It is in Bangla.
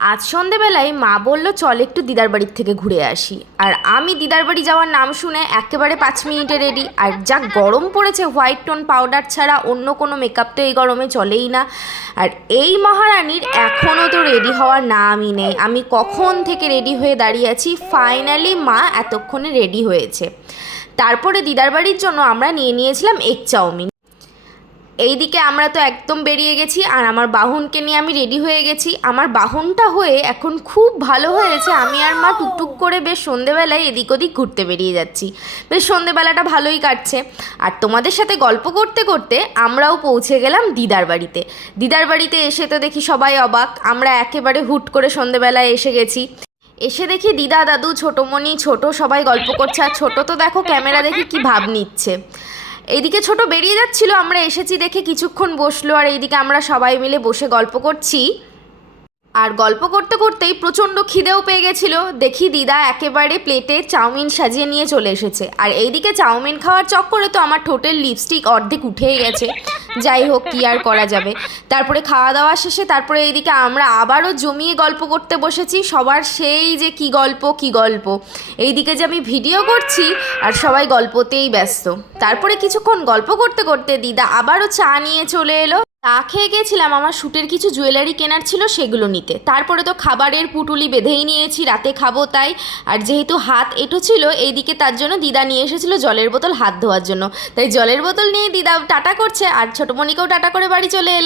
আজ সন্ধেবেলায় মা বলল চল একটু দিদার বাড়ির থেকে ঘুরে আসি। আর আমি দিদার বাড়ি যাওয়ার নাম শুনে একেবারে 5 মিনিটে রেডি। আর যা গরম পড়েছে, হোয়াইট টোন পাউডার ছাড়া অন্য কোনো মেকআপ তো এই গরমে চলেই না। আর এই মহারানীর এখনও তো রেডি হওয়ার নামই নেই। আমি কখন থেকে রেডি হয়ে দাঁড়িয়ে আছি, ফাইনালি মা এতক্ষণে রেডি হয়েছে। তারপরে দিদার বাড়ির জন্য আমরা নিয়েছিলাম এগ চাউমিন। এইদিকে আমরা তো একদম বেরিয়ে গেছি, আর আমার বাহনকে নিয়ে আমি রেডি হয়ে গেছি। আমার বাহনটা হয়ে এখন খুব ভালো হয়েছে, আমি আর মা টুকটুক করে বেশ সন্ধেবেলায় এদিক ওদিক ঘুরতে বেরিয়ে যাচ্ছি। বেশ সন্ধেবেলাটা ভালোই কাটছে। আর তোমাদের সাথে গল্প করতে করতে আমরাও পৌঁছে গেলাম দিদার বাড়িতে। দিদার বাড়িতে এসে তো দেখি সবাই অবাক, আমরা একেবারে হুট করে সন্ধেবেলায় এসে গেছি। এসে দেখি দিদা, দাদু, ছোটোমণি, ছোট সবাই গল্প করছে। আর ছোট তো দেখো ক্যামেরা দেখে কি ভাব নিচ্ছে। এইদিকে ছোট বেরিয়ে যাচ্ছিল, আমরা এসেছি দেখে কিছুক্ষণ বসলো, আর এইদিকে আমরা সবাই মিলে বসে গল্প করছি। আর গল্প করতে করতেই প্রচণ্ড খিদেও পেয়ে গেছিলো। দেখি দিদা একেবারে প্লেটে চাউমিন সাজিয়ে নিয়ে চলে এসেছে। আর এইদিকে চাউমিন খাওয়ার চক্করে তো আমার ঠোঁটের লিপস্টিক অর্ধেক উঠেই গেছে। যাই হোক, কী আর করা যাবে। তারপরে খাওয়া দাওয়া শেষে তারপরে এইদিকে আমরা আবারও জমিয়ে গল্প করতে বসেছি। সবার সেই যে কী গল্প কী গল্প, এইদিকে যে আমি ভিডিও করছি আর সবাই গল্পতেই ব্যস্ত। তারপরে কিছুক্ষণ গল্প করতে করতে দিদা আবারও চা নিয়ে চলে এলো। চা খেয়ে গেছিলাম আমার শ্যুটের কিছু জুয়েলারি কেনার ছিল, সেগুলো নিতে। তারপরে তো খাবারের পুটুলি বেঁধেই নিয়েছি, রাতে খাবো তাই। আর যেহেতু হাত এঁটো ছিল এইদিকে, তার জন্য দিদা নিয়ে এসেছিলো জলের বোতল হাত ধোয়ার জন্য। তাই জলের বোতল নিয়ে দিদা টাটা করছে, আর ছোটোমণিকেও টাটা করে বাড়ি চলে এলো।